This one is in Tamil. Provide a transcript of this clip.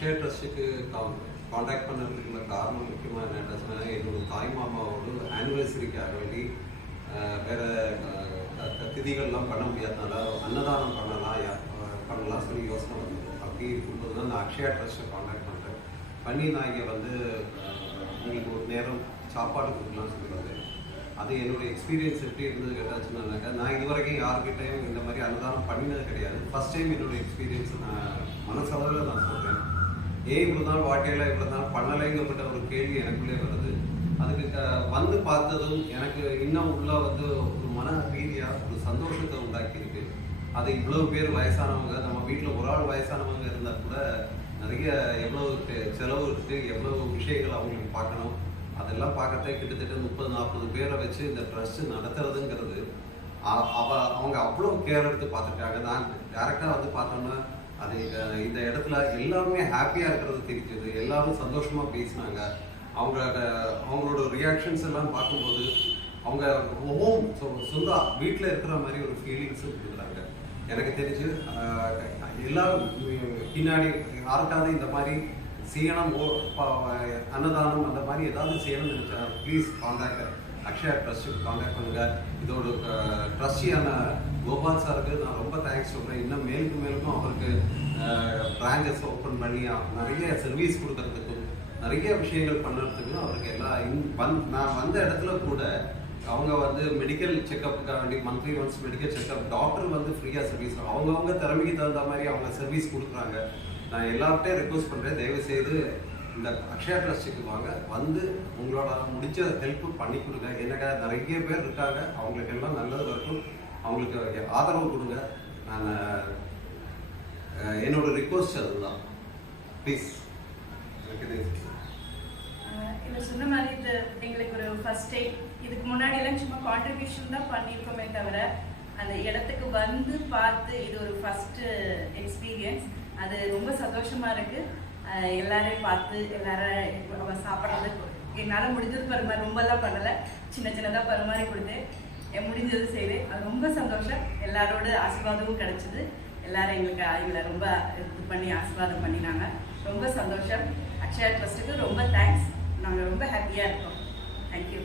அக்ஷயா ட்ரஸ்ட்டுக்கு காண்டாக்ட் பண்ணுறதுக்குள்ள காரணம் முக்கியமாக என்னென்னா, என்னோட தாய் மாமாவோட ஆனிவர்சரிக்காக வேண்டி வேறு திதிகள்லாம் பண்ண முடியாதனால அன்னதானம் பண்ணலாம் சொல்லி யோசனை வந்தது. அப்படி இருக்கும்போது தான் நான் அக்ஷயா ட்ரஸ்ட்டை காண்டாக்ட் பண்ணுறேன். பண்ணி நான் இங்கே வந்து உங்களுக்கு ஒரு நேரம் சாப்பாடு கொடுக்கலாம்னு சொல்லி வந்தேன். அது என்னோடய எக்ஸ்பீரியன்ஸ் எப்படி இருந்தது கேட்டாச்சுன்னாக்கா, நான் இது வரைக்கும் யாருக்கிட்டையும் இந்த மாதிரி அன்னதானம் பண்ணினது கிடையாது. ஃபஸ்ட் டைம் என்னோடய எக்ஸ்பீரியன்ஸ் நான் மனசளவில் நான் சொல்கிறேன். ஏன் இவ்வளோ நாள் வாழ்க்கையில் இவ்வளோ நாள் பண்ணலைங்கப்பட்ட ஒரு கேள்வி எனக்குள்ளே வருது. அதுக்கு வந்து பார்த்ததும் எனக்கு இன்னும் உள்ள வந்து ஒரு மன ரீதியாக ஒரு சந்தோஷத்தை உண்டாக்கியிருக்கு. அது இவ்வளோ பேர் வயசானவங்க, நம்ம வீட்டில் ஒரு ஆள் வயசானவங்க இருந்தால் கூட நிறைய எவ்வளோ செலவு இருக்குது, எவ்வளோ விஷயங்கள் அவங்களுக்கு பார்க்கணும். அதெல்லாம் பார்க்கறதே கிட்டத்தட்ட 30-40 பேரை வச்சு இந்த ட்ரஸ்ட்டு நடத்துறதுங்கிறது அவங்க அவ்வளோ கேர் எடுத்து பார்த்துருக்காங்க. நான் டேரெக்டாக வந்து பார்த்தோம்னா அது இந்த இடத்துல எல்லாருமே ஹாப்பியாக இருக்கிறது தெரிஞ்சது. எல்லாரும் சந்தோஷமாக பேசினாங்க. அவங்களோட ரியாக்ஷன்ஸ் எல்லாம் பார்க்கும்போது அவங்க சொந்த வீட்டில் இருக்கிற மாதிரி ஒரு ஃபீலிங்ஸும் கொடுக்குறாங்க. எனக்கு தெரிஞ்சு எல்லாரும் பின்னாடி யாருக்காவது இந்த மாதிரி செய்யணும், அன்னதானம் அந்த மாதிரி ஏதாவது செய்யணும்னு நினச்சா ப்ளீஸ் காண்டாக்ட் அக்ஷயா ட்ரஸ்ட்டுக்கு காண்டாக்ட் பண்ணுங்கள். இதோட ட்ரஸ்டியான கோபால் சாருக்கு நான் ரொம்ப தேங்க்ஸ் சொல்கிறேன். இன்னும் மேலுக்கும் அவருக்கு பிரான்ச்சஸ் ஓப்பன் பண்ணி நிறைய சர்வீஸ் கொடுக்கறதுக்கும் நிறைய விஷயங்கள் பண்ணுறதுக்கும் அவருக்கு நான் வந்த இடத்துல கூட அவங்க வந்து மெடிக்கல் செக்கப்புக்காக வேண்டி monthly once medical checkup, doctor வந்து ஃப்ரீயாக சர்வீஸ் அவங்கவுங்க திறமைக்கு தகுந்த மாதிரி அவங்க சர்வீஸ் கொடுக்குறாங்க. நான் எல்லார்கிட்டையும் ரெக்வஸ்ட் பண்ணுறேன், தயவுசெய்து இந்த அக்ஷயா ட்ரஸ்ட்டுக்கு வந்து உங்களோட முடிஞ்ச ஹெல்ப் பண்ணி கொடுங்க. எனக்கு நிறைய பேர் இருக்காங்க, அவங்களுக்கு எல்லாம் நல்லது வரைக்கும் அவங்களுக்கு ஆதரவு கொடுங்க. நான் என்னோட ரிக்வஸ்ட் அதுதான். ப்ளீஸ். இல்லை சொன்ன மாதிரி இது எங்களுக்கு ஒரு ஃபர்ஸ்ட் டைம். இதுக்கு முன்னாடியெல்லாம் சும்மா கான்ட்ரிபியூஷன் தான் பண்ணியிருக்கோமே தவிர அந்த இடத்துக்கு வந்து பார்த்து இது ஒரு ஃபர்ஸ்ட் எக்ஸ்பீரியன்ஸ். அது ரொம்ப சந்தோஷமாக இருக்குது. எல்லாரையும் பார்த்து எல்லாரும் சாப்பிட்றது என்னால் முடிஞ்சது பரிமாறி ரொம்பலாம் பண்ணலை, சின்னதாக பரிமாறி கொடுத்தேன், முடிஞ்சது செய்தேன். அது ரொம்ப சந்தோஷம். எல்லாரோட ஆசீர்வாதமும் கிடச்சிது. எல்லாரும் எங்களை ரொம்ப இது பண்ணி ஆசீர்வாதம் பண்ணினாங்க. ரொம்ப சந்தோஷம். அக்ஷயா ட்ரஸ்ட்டுக்கு ரொம்ப தேங்க்ஸ். நாங்கள் ரொம்ப ஹாப்பியாக இருக்கோம். தேங்க்யூ.